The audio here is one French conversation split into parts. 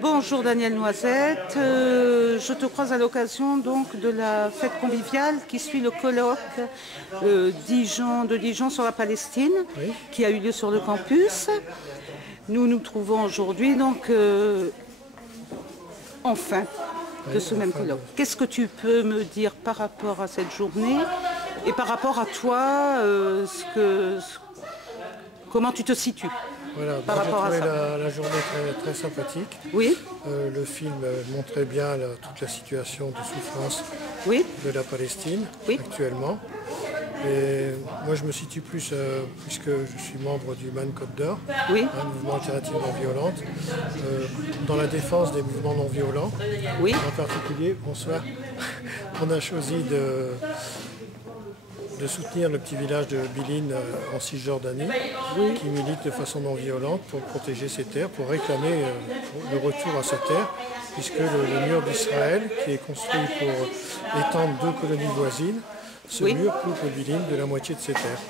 Bonjour Daniel Noisette, je te croise à l'occasion donc de la fête conviviale qui suit le colloque de Dijon sur la Palestine, Oui. qui a eu lieu sur le campus. Nous nous trouvons aujourd'hui donc en fin de ce même colloque. Qu'est-ce que tu peux me dire par rapport à cette journée et par rapport à toi, comment tu te situes Voilà, par rapport à j'ai ça? trouvé la journée très sympathique. Oui, Le film montrait bien toute la situation de souffrance oui, de la Palestine Oui. actuellement. Et moi je me situe plus, puisque je suis membre du MAN Côte d'Or, oui, un mouvement alternatif non violent, dans la défense des mouvements non violents. oui, En particulier, bonsoir, on a choisi de soutenir le petit village de Bilin en Cisjordanie, qui milite de façon non violente pour protéger ses terres, pour réclamer le retour à sa terre, puisque le mur d'Israël, qui est construit pour étendre deux colonies voisines, ce Oui. mur coupe Bilin de la moitié de ses terres.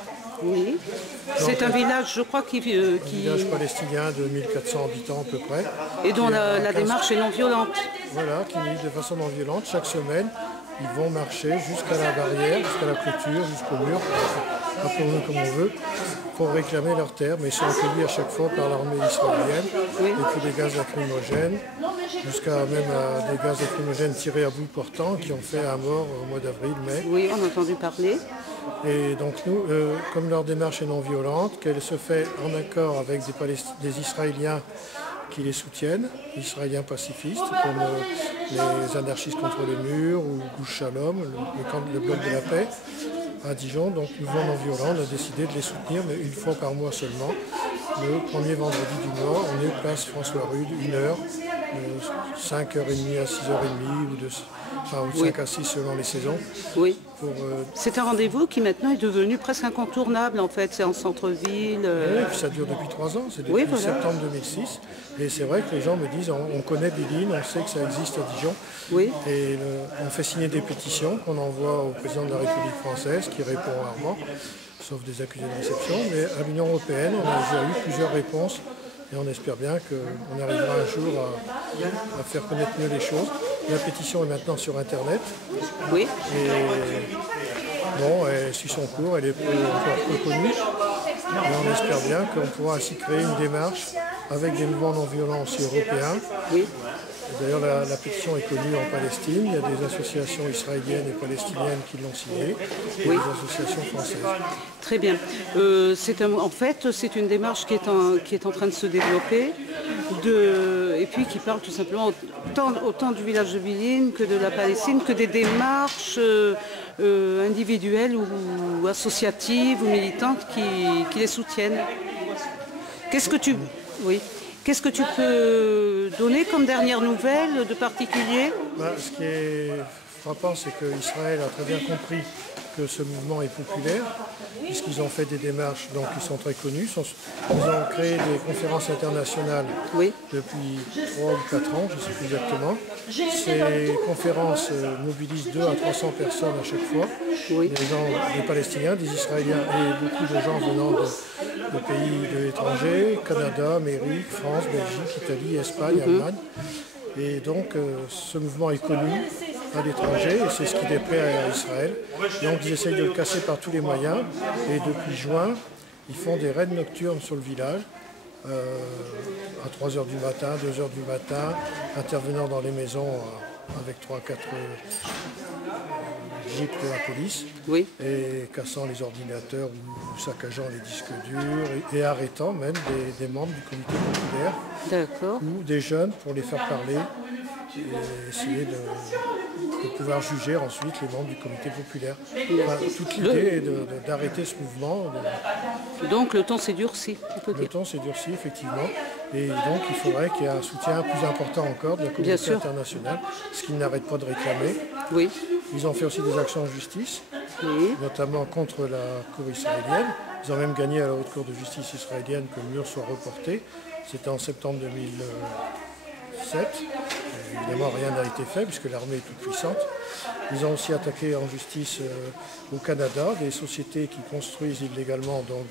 oui. C'est un village, je crois, Un village palestinien de 1400 habitants à peu près. et dont qui est à la 15 démarche est non violente. Voilà, qui milite de façon non violente. Chaque semaine, ils vont marcher jusqu'à la barrière, jusqu'à la clôture, jusqu'au mur, appelons-le comme on veut, pour réclamer leurs terres, mais ils sont accueillis à chaque fois par l'armée israélienne, Oui. et puis des gaz lacrymogènes, jusqu'à même des gaz lacrymogènes tirés à bout portant qui ont fait un mort au mois d'avril, mai. Oui, on a entendu parler. Et donc nous, comme leur démarche est non violente, qu'elle se fait en accord avec des Israéliens qui les soutiennent, Israéliens pacifistes, comme les anarchistes contre les murs ou Gush Shalom, le bloc de la paix, à Dijon. Donc mouvement non violent, on a décidé de les soutenir, mais une fois par mois seulement. Le premier vendredi du mois, on est place François Rude, 1 heure, 5h30 à 6h30, ou 5 à 6 selon les saisons. Oui. Pour, C'est un rendez-vous qui maintenant est devenu presque incontournable, en fait. C'est en centre-ville. Oui, puis ça dure depuis 3 ans, c'est depuis Oui, voilà. septembre 2006. Et c'est vrai que les gens me disent, on connaît Bilin, on sait que ça existe à Dijon. Oui. Et on fait signer des pétitions qu'on envoie au président de la République française, qui répond rarement, sauf des accusés de réception. Mais à l'Union européenne, on a déjà eu plusieurs réponses. Et on espère bien qu'on arrivera un jour à faire connaître mieux les choses. La pétition est maintenant sur Internet. Oui. Et bon, elle suit son cours, elle est encore peu connue. Mais on espère bien qu'on pourra ainsi créer une démarche avec des mouvements non violents aussi européens. Oui. D'ailleurs, la pétition est connue en Palestine. Il y a des associations israéliennes et palestiniennes qui l'ont signée, et des associations françaises. Très bien. En fait, c'est une démarche qui est en train de se développer et puis qui parle tout simplement autant du village de Bilin que de la Palestine, que des démarches individuelles ou associatives ou militantes qui les soutiennent. Oui. Qu'est-ce que tu peux donner comme dernière nouvelle de particulier? Ce qui est frappant, c'est qu'Israël a très bien compris que ce mouvement est populaire, puisqu'ils ont fait des démarches, donc ils sont très connus. Ils ont créé des conférences internationales Oui. depuis 3 ou 4 ans, je ne sais plus exactement. Ces conférences mobilisent 200 à 300 personnes à chaque fois, Oui. des Palestiniens, des Israéliens et beaucoup de gens venant de pays de l'étranger, Canada, Amérique, France, Belgique, Italie, Espagne, Allemagne. Et donc ce mouvement est connu à l'étranger et c'est ce qui déplaît à Israël. Donc ils essayent de le casser par tous les moyens et depuis juin, ils font des raids nocturnes sur le village à 3h du matin, 2h du matin, intervenant dans les maisons avec 3-4 jeeps de la police, Oui. et cassant les ordinateurs ou saccageant les disques durs et arrêtant même des membres du comité populaire D'accord. ou des jeunes pour les faire parler et essayer de pouvoir juger ensuite les membres du comité populaire. Enfin, toute l'idée est d'arrêter ce mouvement. Donc le temps s'est durci, on peut Le dire. temps s'est durci effectivement et donc il faudrait qu'il y ait un soutien plus important encore de la Bien communauté sûr. internationale, ce qu'ils n'arrêtent pas de réclamer. Oui. Ils ont fait aussi des actions en justice, Oui. notamment contre la cour israélienne. Ils ont même gagné à la haute cour de justice israélienne que le mur soit reporté. C'était en septembre 2007. Évidemment, rien n'a été fait puisque l'armée est toute puissante. Ils ont aussi attaqué en justice au Canada des sociétés qui construisent illégalement donc,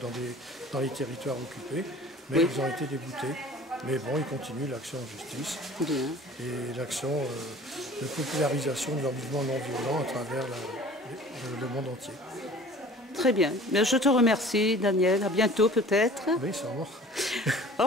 dans les territoires occupés, mais Oui. ils ont été déboutés. Mais bon, ils continuent l'action en justice Bien. et l'action de popularisation de leur mouvement non violent à travers le monde entier. Très bien. Bien, je te remercie, Daniel. À bientôt peut-être. Oui, ça va.